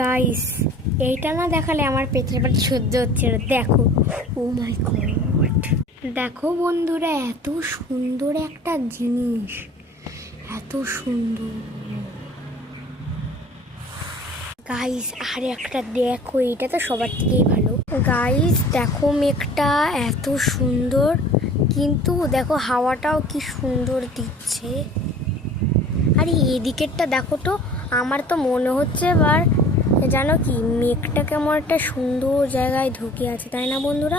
Guys, এইটা না দেখালে আমার পেটের বাড়ি সহ্য হচ্ছে না। দেখো, ও মাই গড, দেখো বন্ধুরা, এত সুন্দর একটা জিনিস, এত সুন্দর গাইস। আর একটা দেখো, এটা তো সবার থেকেই ভালো গাইস। দেখো মেঘটা এত সুন্দর, কিন্তু দেখো হাওয়াটাও কি সুন্দর দিচ্ছে। আরে এদিকেরটা দেখো তো, আমার তো মনে হচ্ছে এবার জানো কি, মেঘটা কেমন একটা সুন্দর জায়গায় ঢুকে আছে, তাই না বন্ধুরা?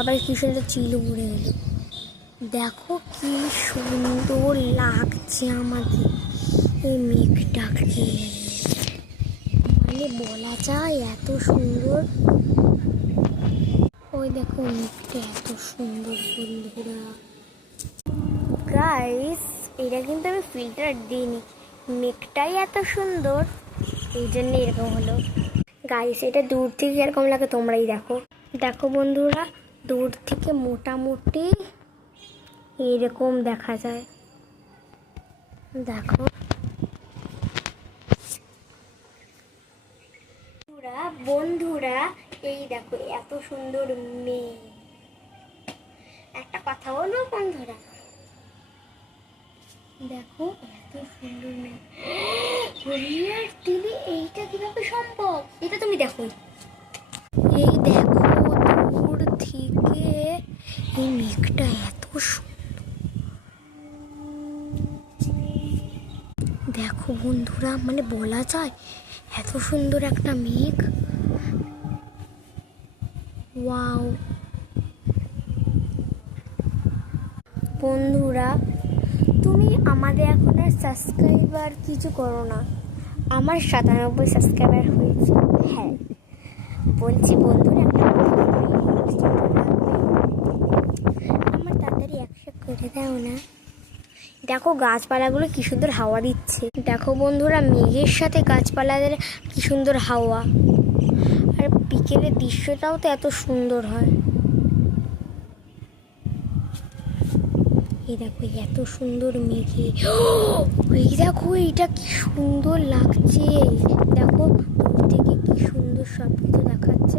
আবার কি সুন্দর চিল উড়ে এলো, দেখো কি সুন্দর লাগছে আমাদের এই মেঘটাকে, মানে বলা যায় এত সুন্দর। ওই দেখো মেঘটা এত সুন্দর বন্ধুরা। গাইস, এটা কিন্তু আমি ফিল্টার দিইনি, মেঘটাই এত সুন্দর, এই জন্য এরকম হলো। গাইস, এটা দূর থেকে এরকম লাগে তোমরাই দেখো। দেখো বন্ধুরা, দূর থেকে মোটামুটি এরকম দেখা যায়, দেখো বন্ধুরা, এই দেখো এত সুন্দর মেঘ। একটা কথা বলবো বন্ধুরা, দেখো এত সুন্দর মেঘ, এইটা কিভাবে সম্ভব? এটা তুমি দেখো, এই দেখো দূর থেকে এই মেঘটা এত সুন্দর, দেখো বন্ধুরা, মানে বলা যায় এত সুন্দর একটা মেঘ। ওয়াও বন্ধুরা, তুমি আমাদের এখন আর সাবস্ক্রাইবার কিছু করো না, আমার 97 সাবস্ক্রাইবার হয়েছে। হ্যাঁ বলছি বন্ধুরা, আমার তাড়াতাড়ি 100 করে দাও না। দেখো গাছপালাগুলো কি সুন্দর হাওয়া দিচ্ছে, দেখো বন্ধুরা, মেঘের সাথে গাছপালাদের কি সুন্দর হাওয়া, আর বিকেলের দৃশ্যটাও তো এত সুন্দর হয়। এই দেখো এত সুন্দর মেঘে, এই দেখো এটা কি সুন্দর লাগছে, দেখো দূর থেকে কি সুন্দর সব কিছু দেখাচ্ছে।